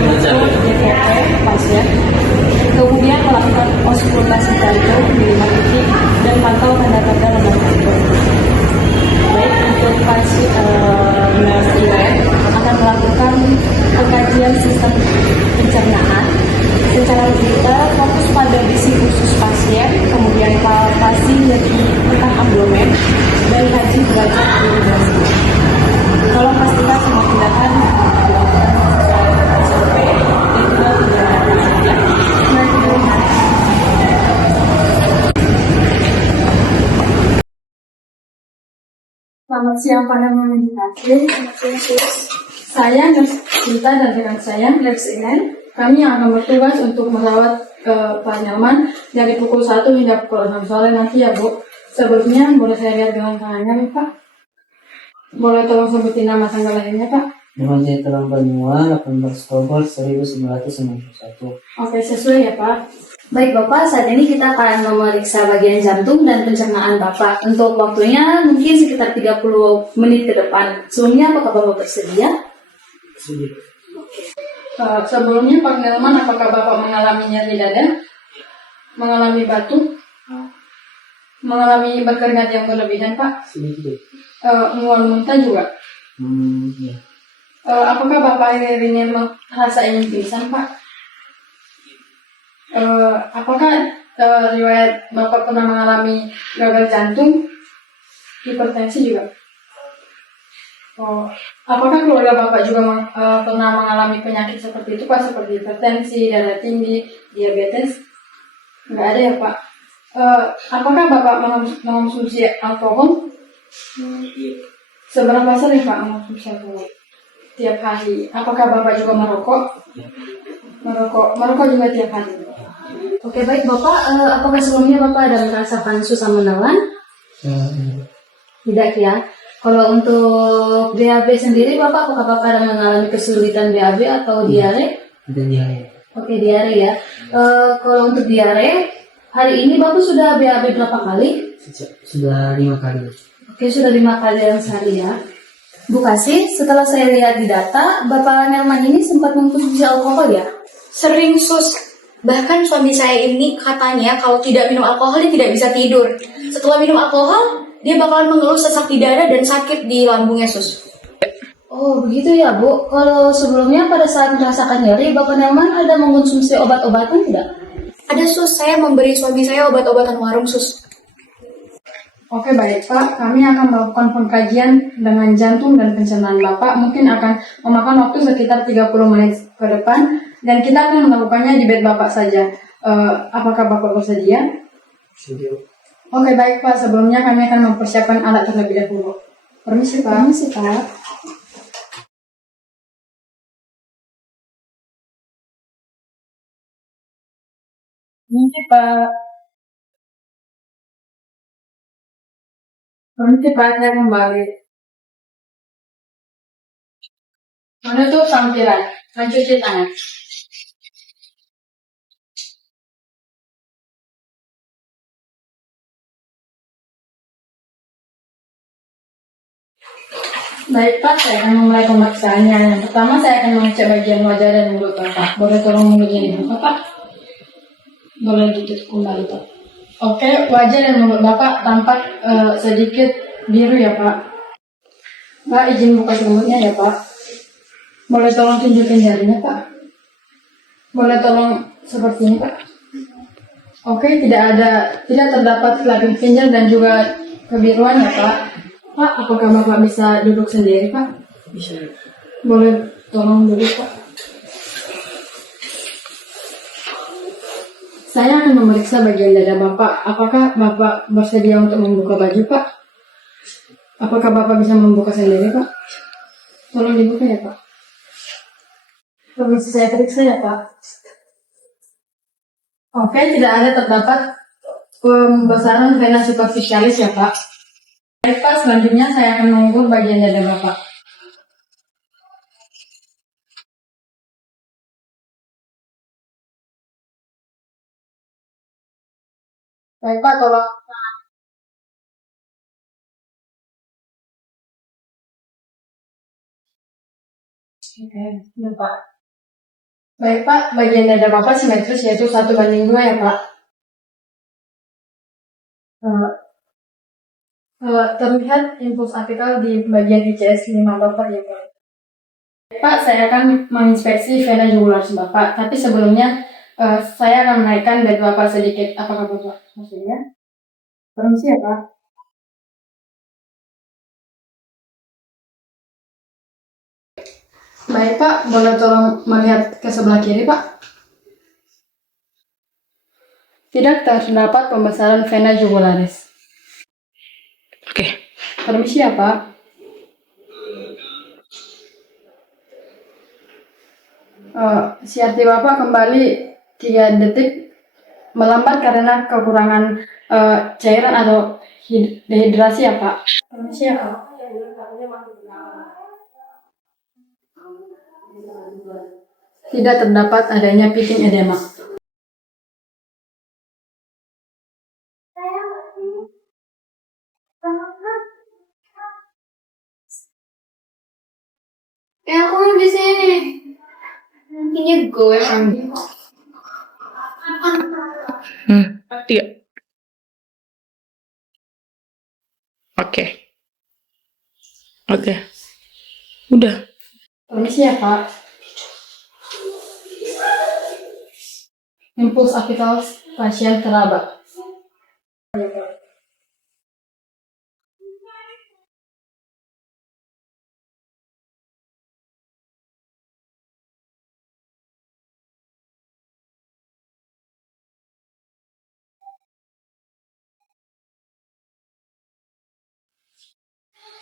mengukur DPP pasien, kemudian melakukan auskultasi jantung di 5 titik dan pantau tanda-tanda lemah jantung. Baik untuk pasien nurse IREN akan melakukan pengkajian sistem pencernaan. Secara kita fokus pada bisi khusus pasien, kemudian palpasi nyeri tentang abdomen, dan kaji derajat urinasi. Tolong pastikan semua tindakan dilakukan sesuai SOP dan juga tidak ada saja. Selamat siang para medikasi. Saya Nurse Cinta dan rekan saya Nurse Iren. Kami yang akan bertugas untuk merawat Pak Nyaman dari pukul 1 hingga pukul 6 sore nanti ya Bu. Sebelumnya boleh saya lihat dengan tangannya Pak? Boleh tolong sebutin nama tanggal lahirnya Pak? Muhammad Terang Banyua, 18 Oktober 1991. Oke, sesuai ya Pak. Baik Bapak, saat ini kita akan memeriksa bagian jantung dan pencernaan Bapak. Untuk waktunya mungkin sekitar 30 menit ke depan. Sebelumnya apakah Bapak bersedia? Sebelumnya Pak Nelman, apakah Bapak mengalami nyeri dada? Mengalami batuk? Mengalami berkeringat yang berlebihan Pak? Sedikit. Mual muntah juga? Ya. Apakah Bapak akhirnya merasa ingin pingsan Pak? Apakah riwayat Bapak pernah mengalami gagal jantung, hipertensi juga? Apakah keluarga Bapak juga pernah mengalami penyakit seperti itu Pak, seperti hipertensi, darah tinggi, diabetes? Nggak ada ya Pak. Apakah Bapak mengonsumsi alkohol? Seberapa sering Pak mengonsumsi alkohol? Tiap hari. Apakah Bapak juga merokok? Merokok juga tiap hari. Oke baik Bapak, apakah sebelumnya Bapak ada merasakan susah menelan? Tidak ya. Kalau untuk BAB sendiri Bapak, apakah Bapak ada mengalami kesulitan BAB atau diare? Ada diare. Oke, diare ya. Kalau untuk diare, hari ini Bapak sudah BAB berapa kali? Sudah 5 kali. Oke, sudah 5 kali dalam sehari ya. Bu Kasih, setelah saya lihat di data, Bapak Nelman ini sempat mengkonsumsi alkohol ya? Sering sus. Bahkan suami saya ini katanya kalau tidak minum alkohol dia tidak bisa tidur. Setelah minum alkohol, dia bakalan mengeluh sesak di dada dan sakit di lambungnya sus. Oh begitu ya Bu. Kalau sebelumnya pada saat merasakan nyeri, Bapak Nelman ada mengkonsumsi obat-obatan tidak? Ada sus, saya memberi suami saya obat-obatan warung sus. Oke baik Pak, kami akan melakukan pengkajian dengan jantung dan pencernaan Bapak. Mungkin akan memakan waktu sekitar 30 menit ke depan, dan kita akan melakukannya di bed Bapak saja. Apakah Bapak bersedia? Sedia. Oke baik Pak, sebelumnya kami akan mempersiapkan alat terlebih dahulu. Permisi Pak. Permisi Pak. Permisi Pak. Permisi Pak, saya kembali. Menutup sampiran, mencuci tangan. Baik Pak, saya akan memulai pemeriksaannya. Yang pertama saya akan mengecek bagian wajah dan mulut Bapak. Boleh tolong mulutnya dibuka Pak? Boleh ditutup kembali Pak. Oke, wajah dan mulut Bapak tampak sedikit biru ya Pak. Pak, izin buka selimutnya ya Pak. Boleh tolong tunjukin jarinya Pak? Boleh tolong seperti ini Pak? Oke, tidak terdapat kelaping pinjal dan juga kebiruan ya Pak. Pak, apakah Bapak bisa duduk sendiri Pak? Bisa. Boleh tolong duduk Pak? Saya akan memeriksa bagian dada Bapak. Apakah Bapak bersedia untuk membuka baju Pak? Apakah Bapak bisa membuka sendiri Pak? Tolong dibuka ya Pak. Permisi saya periksa ya Pak. Oke, tidak ada terdapat pembesaran vena superficialis ya Pak. Baik Pak, selanjutnya saya akan mengukur bagian dada Bapak. Baik Pak, tolong. Oke, ya Pak. Baik Pak, bagian dada Bapak simetris yaitu 1:2 ya Pak. Eh, Terlihat impuls apical di bagian ICS 5 Bapak ya Pak. Pak, saya akan menginspeksi vena jugular Bapak, tapi sebelumnya saya akan menaikkan bed Bapak sedikit. Apakah Bapak maksudnya? Permisi ya Pak. Baik Pak, boleh tolong melihat ke sebelah kiri Pak? Tidak terdapat pembesaran vena jugularis. Oke. Permisi ya Pak. CRT Bapak kembali 3 detik melambat karena kekurangan cairan atau dehidrasi ya Pak. Permisi ya Pak. Tidak terdapat adanya pitting edema. Aku nggak bisa ini. Kayaknya gue Iya. Oke. Oke. Udah. Permisi ya Pak. Impuls apical pasien teraba.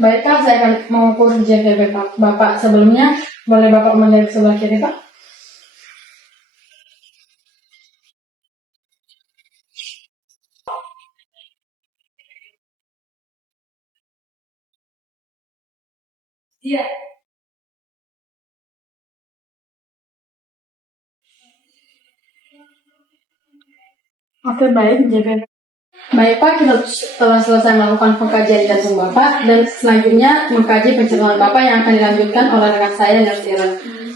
Baik Pak, saya akan mengukur JTB Bapak. Sebelumnya, boleh Bapak melihat ke sebelah kiri Pak? Iya. Oke, baik, JTB. Baik Pak, kita telah selesai melakukan pengkajian jantung Bapak dan selanjutnya mengkaji pencernaan Bapak yang akan dilanjutkan oleh rekan saya Nersiran.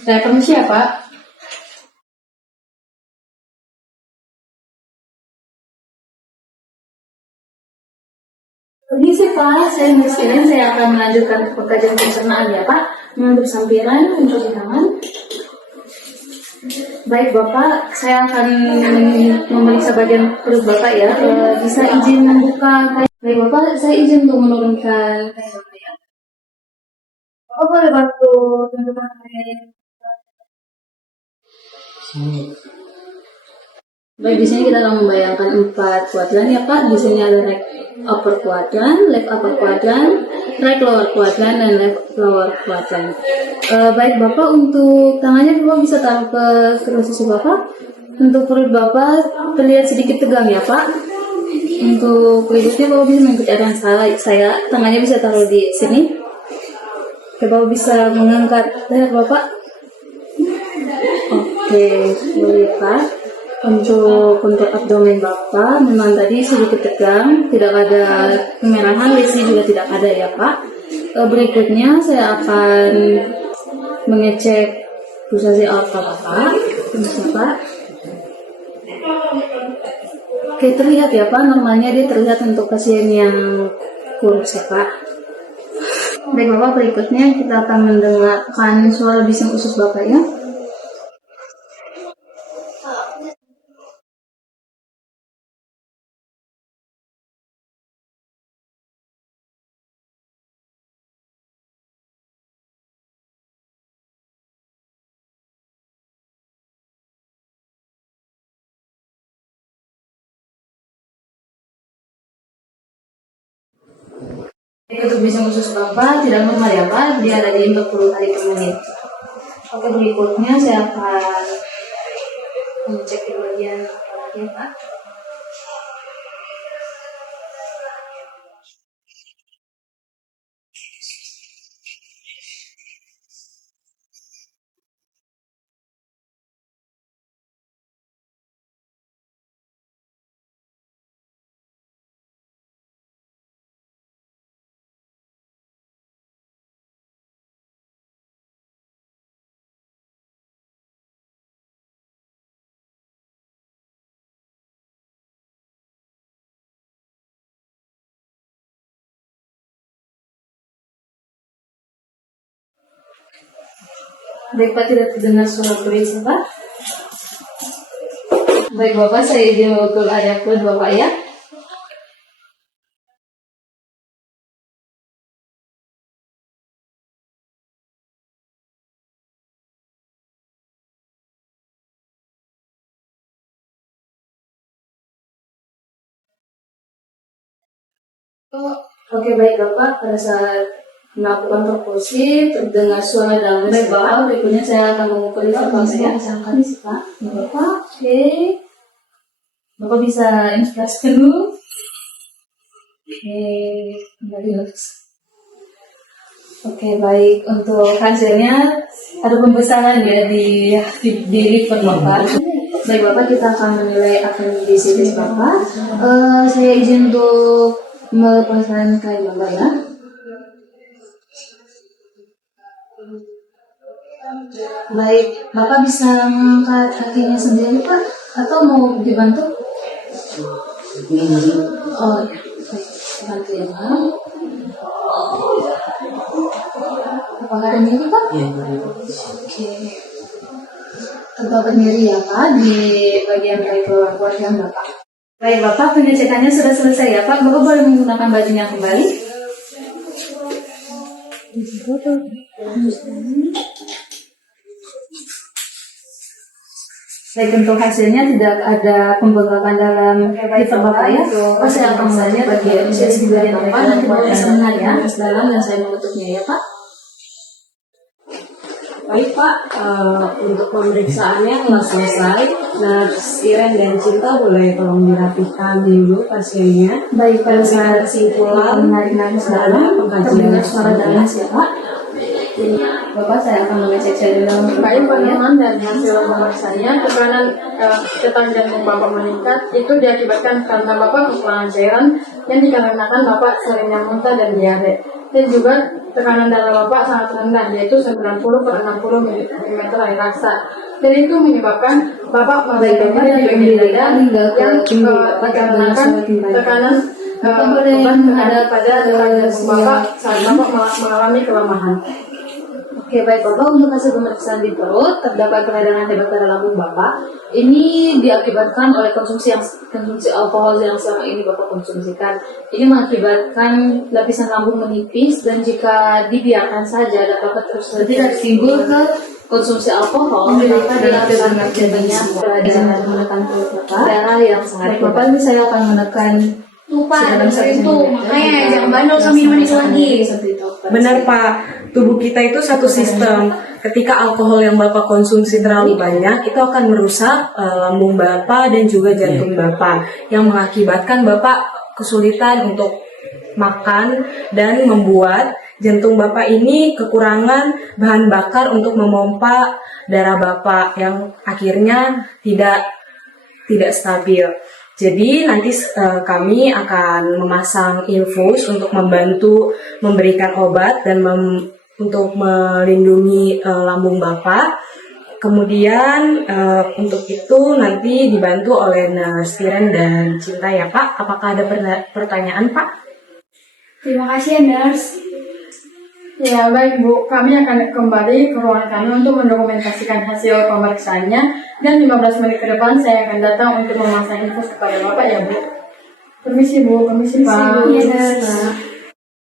Saya permisi ya Pak. Permisi Pak, saya Miskirin, saya akan melanjutkan pekerjaan pencernaan ya Pak. Mengambil sampiran, mencuci tangan. Baik Bapak, saya akan memeriksa bagian perut Bapak ya. Bisa izin membuka kain. Baik Bapak, saya izin untuk menurunkan kain Bapak ya. Bapak boleh bantu tunjukkan kain. Sini. Baik, di sini kita akan membayangkan 4 kuadran ya Pak. Di sini ada right upper quadrant, left upper quadrant, right lower quadrant, dan left lower quadrant. Baik Bapak, untuk tangannya Bapak bisa taruh ke posisi Bapak. Untuk perut Bapak terlihat sedikit tegang ya Pak. Untuk berikutnya Bapak bisa mengikuti arahan saya. Tangannya bisa taruh di sini. Bapak bisa mengangkat leher Bapak. Oke, boleh Pak. Untuk abdomen Bapak memang tadi sedikit tegang, tidak ada kemerahan, lesi juga tidak ada ya Pak. Berikutnya saya akan mengecek pulsasi aorta Bapak. Bisa Pak. Oke, terlihat ya Pak, normalnya dia terlihat untuk pasien yang kurus ya Pak. Baik Bapak, berikutnya kita akan mendengarkan suara bising usus Bapak ya. Untuk bising usus Bapak tidak normal ya Pak, dia ada di 40 kali per menit. Oke, berikutnya saya akan mengecek di bagian lagi ya Pak. Baik Pak, tidak terdengar suara berisik Pak. Baik Bapak, saya izin mewakili area upload Bapak ya. Oke baik Bapak, pada saat melakukan proposi terdengar suara dalam Bapak, berikutnya saya akan mengumpulkan informasi yang disangkani sih Pak. Bapak, oke. Bapak bisa inspirasi dulu. Oke, kembali lagi. Oke baik, untuk hasilnya ada pembesaran ya di report Bapak. Baik Bapak, kita akan menilai akademisi Bapak. Saya izin untuk melepaskan kain Bapak ya. Baik, Bapak bisa mengangkat kakinya sendiri Pak? Atau mau dibantu? Oh ya, baik, bantu ya Pak. Apakah ada nyeri Pak? Iya. Oke. Terdapat nyeri ya Pak di bagian keluar yang Bapak. Baik Bapak, pengecekannya sudah selesai ya Pak. Bapak boleh menggunakan bajunya kembali. Baik, untuk hasilnya tidak ada pembengkakan dalam liver Bapak ya. Saya akan melihat bagian sesi bagian Bapak. Nanti Bapak bisa menarik nafas dalam dan saya menutupnya ya Pak. Baik Pak, untuk pemeriksaannya telah selesai. Nurse Iren dan Cinta boleh tolong dirapikan dulu pasiennya. Baik, pada saat kesimpulan menarik nafas dalam, terdengar suara dalam ya Pak. Bapak, saya akan mengecek dalam. Baik, pandangan dan hasil pemeriksaannya, tekanan jantung Bapak meningkat itu diakibatkan karena Bapak kekurangan cairan yang dikarenakan Bapak seringnya muntah dan diare. Dan juga tekanan darah Bapak sangat rendah, yaitu 90/60 mm air raksa. Dan itu menyebabkan Bapak mengalami di dada yang dikarenakan tekanan beban ada pada darah jantung Bapak saat Bapak mengalami kelemahan. Oke baik Bapak, untuk hasil pemeriksaan di perut terdapat peradangan hebat pada lambung Bapak. Ini diakibatkan oleh konsumsi alkohol yang selama ini Bapak konsumsikan. Ini mengakibatkan lapisan lambung menipis dan jika dibiarkan saja dapat terus timbul ke konsumsi alkohol maka dia akan terjadinya peradangan menekan perut Bapak. Darah yang sangat Bapak, ini saya akan menekan Lupa, itu makanya jangan bandel sama minuman itu lagi. Benar Pak, tubuh kita itu satu sistem. Ketika alkohol yang Bapak konsumsi terlalu banyak, itu akan merusak lambung Bapak dan juga jantung Bapak, yang mengakibatkan Bapak kesulitan untuk makan dan membuat jantung Bapak ini kekurangan bahan bakar untuk memompa darah Bapak yang akhirnya tidak stabil. Jadi nanti kami akan memasang infus untuk membantu memberikan obat dan untuk melindungi lambung Bapak. Kemudian untuk itu nanti dibantu oleh Nurse Iren dan Cinta ya Pak. Apakah ada pertanyaan Pak? Terima kasih ya Nurse. Ya baik Bu, kami akan kembali ke ruangan kami untuk mendokumentasikan hasil pemeriksaannya dan 15 menit ke depan saya akan datang untuk memasang infus kepada Bapak ya Bu. Permisi Bu, permisi Pak. Iya Nurse.